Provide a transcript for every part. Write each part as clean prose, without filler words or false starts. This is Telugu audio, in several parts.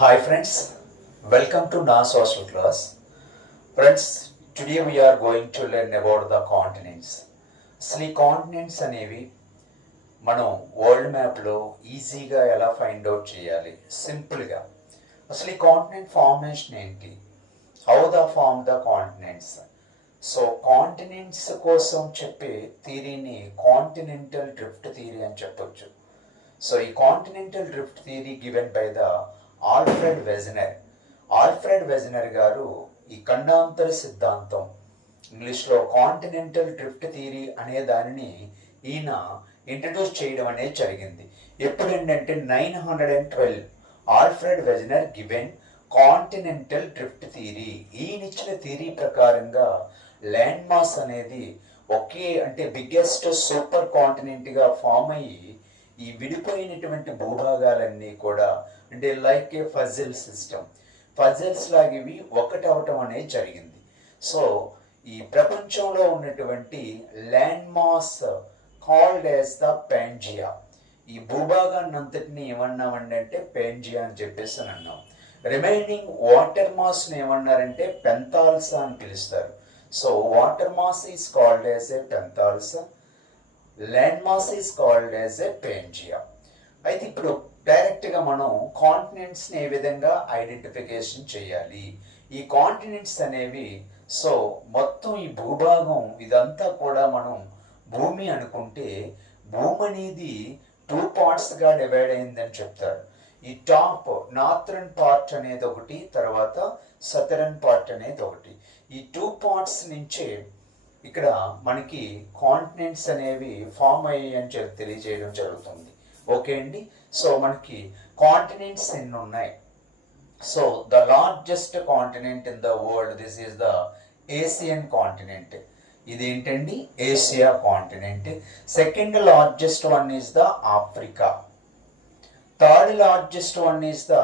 Hi friends, welcome to Na Social Class. Friends, today we are going to learn about the continents. అసలు ఈ కాంటినెంట్స్ అనేవి మనం వరల్డ్ మ్యాప్లో ఈజీగా ఎలా ఫైండ్ అవుట్ చేయాలి సింపుల్గా. అసలు ఈ కాంటినెంట్ ఫార్మేషన్ ఏంటి, how the form the continents. So continents కోసం చెప్పే థియరీని కాంటినెంటల్ డ్రిఫ్ట్ థియరీ అని చెప్పొచ్చు. సో ఈ continental drift theory given by the Alfred Wegener గారు ఈ ఖండాంతర సిద్ధాంతం, ఇంగ్లీష్లో కాంటినెంటల్ డ్రిఫ్ట్ థియరీ అనే దానిని ఈయన ఇంట్రడ్యూస్ చేయడం అనేది జరిగింది. ఎప్పుడేంటంటే 912 Alfred Wegener given continental drift theory. ఈయన ఇచ్చిన థియరీ ప్రకారంగా ల్యాండ్ మాస్ అనేది ఒకే అంటే బిగ్గెస్ట్ సూపర్ కాంటినెంట్గా ఫామ్ అయ్యి ఈ విడిపోయినటువంటి భూభాగాలన్నీ కూడా అంటే like a puzzle system, puzzles లాగా ఇవి ఒకటి అవటం అనేది జరిగింది. సో ఈ ప్రపంచంలో ఉన్నటువంటి land mass called as the Pangaea. ఈ భూభాగాన్ని అంతటిని ఏమన్నామండి అంటే పెంజియా అని చెప్పేసి అని అన్నాం. రిమైనింగ్ వాటర్ మాస్ని ఏమన్నారంటే పెంతాల్సా అని పిలుస్తారు. So water mass is called as a Panthalassa, land mass is called as a Pangaea. అయితే ఇప్పుడు డైరెక్ట్గా మనం కాంటినెంట్స్ని ఏ విధంగా ఐడెంటిఫికేషన్ చేయాలి. ఈ కాంటినెంట్స్ అనేవి సో మొత్తం ఈ భూభాగం ఇదంతా కూడా మనం భూమి అనుకుంటే భూమి అనేది 2 పార్ట్స్గా డివైడ్ అయిందని చెప్తారు. ఈ టాప్ నార్థరన్ పార్ట్ అనేది ఒకటి, తర్వాత సదరన్ పార్ట్ అనేది ఒకటి. ఈ 2 పార్ట్స్ నుంచే ఇక్కడ మనకి కాంటినెంట్స్ అనేవి ఫామ్ అయ్యాయి అని తెలియజేయడం జరుగుతుంది. ఓకే అండి. సో మనకి కాంటినెంట్స్ ఎన్ని ఉన్నాయి? So the largest continent in the world, this is the Asian continent. ఇదేంటండి Asia continent. Second largest one is the Africa. Third largest one is the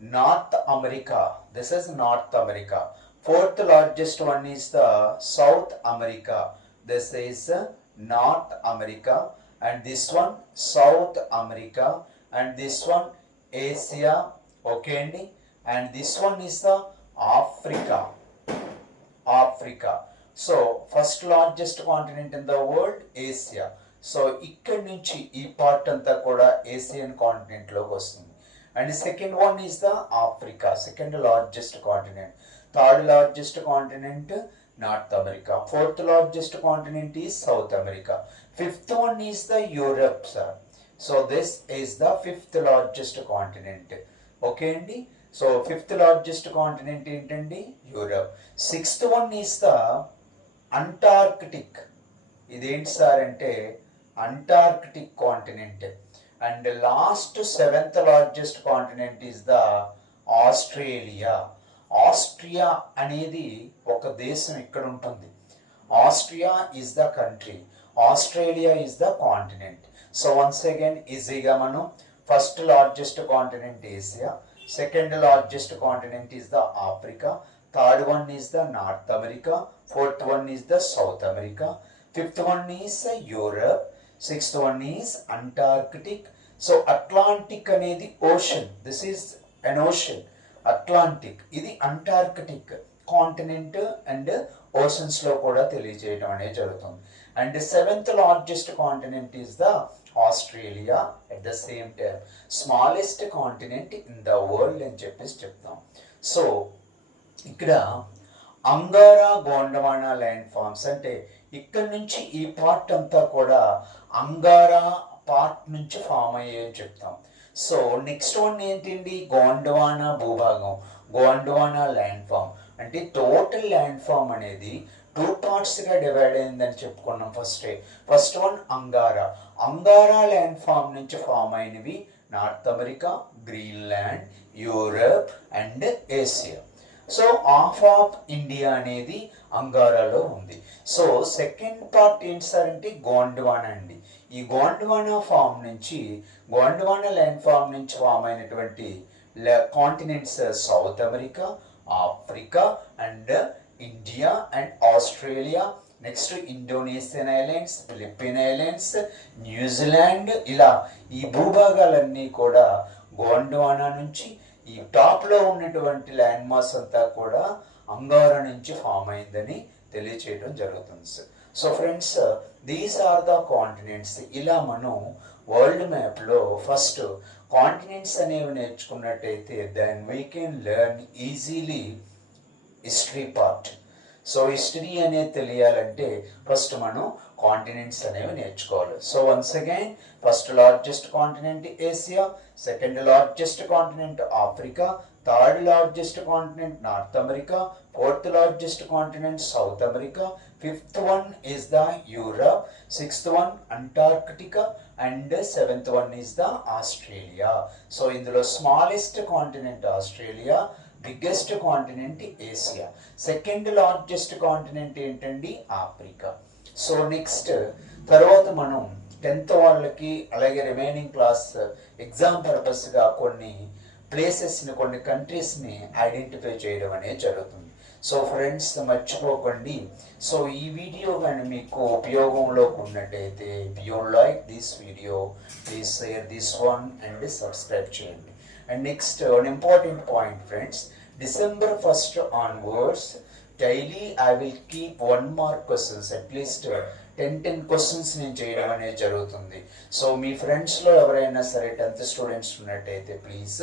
North America, this is North America. Fourth largest one is the South America, this is North America, and this one South America, and this one Asia, okay andi, and this one is the Africa. So first largest continent in the world Asia. So ikkad nunchi ee part anta kuda Asian continent loki vastundi. And the second one is the Africa, second largest continent. Third largest continent North America. Fourth largest continent is South America. Fifth one is the Europe, sir. So this is the fifth largest continent. Okay andi. So fifth largest continent ఏంటండి Europe. Sixth one is the Antarctic. ఇదేంటి సార్ అంటే Antarctic continent. And the last seventh largest continent is the Australia. Austria అనేది ఒక దేశం ఇక్కడ ఉంటుంది. Austria is the country, Australia is the continent. So once again ఈజీగా మనం first largest continent Asia, second largest continent is the Africa, third one is the North America, fourth one is the South America, fifth one is Europe, sixth one is Antarctic. So Atlantic అనేది ocean, this is an ocean Atlantic. ఇది అంటార్కిటిక్ కాంటినెంట్ అండ్ ఓషన్స్ లో కూడా తెలియజేయడం అనేది జరుగుతుంది. And seventh largest continent is the Australia, at the same time smallest continent in the world అని చెప్పేసి చెప్తాం. సో ఇక్కడ అంగారా గోండవానా ల్యాండ్ ఫార్మ్స్ అంటే ఇక్కడ నుంచి ఈ పార్ట్ అంతా కూడా అంగారా పార్ట్ నుంచి ఫామ్ అయ్యాయని చెప్తాం. సో నెక్స్ట్ వన్ ఏంటండి గోండవానా భూభాగం, గోండవానా ల్యాండ్ ఫామ్. అంటే టోటల్ ల్యాండ్ ఫామ్ అనేది 2 పార్ట్స్గా డివైడ్ అయిందని చెప్పుకున్నాం first one Angara land form నుంచి ఫామ్ అయినవి north America, Greenland, Europe and Asia. So half of India అనేది అంగారాలో ఉంది. సో సెకండ్ పార్ట్ ఏంటి సార్ అంటే గోండవానా అండి. ఈ గోండవానా ఫామ్ నుంచి గోండవానా ల్యాండ్ ఫామ్ నుంచి ఫామ్ అయినటువంటి continents south America, Africa and India and Australia, next Indonesian islands, Philippine islands, New Zealand. ఇలా ఈ భూభాగాలన్నీ కూడా గోండవానా నుంచి ఈ టాప్లో ఉన్నటువంటి ల్యాండ్ మాస్ అంతా కూడా అంగారా నుంచి ఫామ్ అయిందని తెలియచేయడం జరుగుతుంది sir. So friends, these are the continents. ఇలా మనం వరల్డ్ మ్యాప్లో ఫస్ట్ కాంటినెంట్స్ అనేవి నేర్చుకున్నట్టయితే then we can learn easily history part. So history అనేది తెలియాలంటే ఫస్ట్ మనం కాంటినెంట్స్ అనేవి నేర్చుకోవాలి. So once again, first largest continent Asia, second largest continent Africa, third largest continent North America, fourth largest continent South America, fifth one is the Europe, sixth one Antarctica, and seventh one is the Australia. So ఇందులో smallest continent Australia, biggest continent Asia, second largest continent ఏంటండి ఆఫ్రికా. సో నెక్స్ట్ తర్వాత మనం 10th వాళ్ళకి అలాగే రిమైనింగ్ క్లాస్ ఎగ్జామ్ పర్పస్గా కొన్ని ప్లేసెస్ని, కొన్ని కంట్రీస్ని ఐడెంటిఫై చేయడం అనేది జరుగుతుంది. సో ఫ్రెండ్స్, మర్చిపోకండి. సో ఈ వీడియో కానీ మీకు ఉపయోగంలోకి ఉన్నట్టయితే, if you like this video, please share this one and subscribe చేయండి. And next, an important point friends, December 1st onwards, daily I will keep one more questions, at least 10 questions నేను చేయడం అనేది జరుగుతుంది. సో మీ ఫ్రెండ్స్లో ఎవరైనా సరే 10th స్టూడెంట్స్ ఉన్నట్టయితే please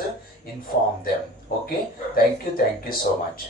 inform them. Okay, thank you so much.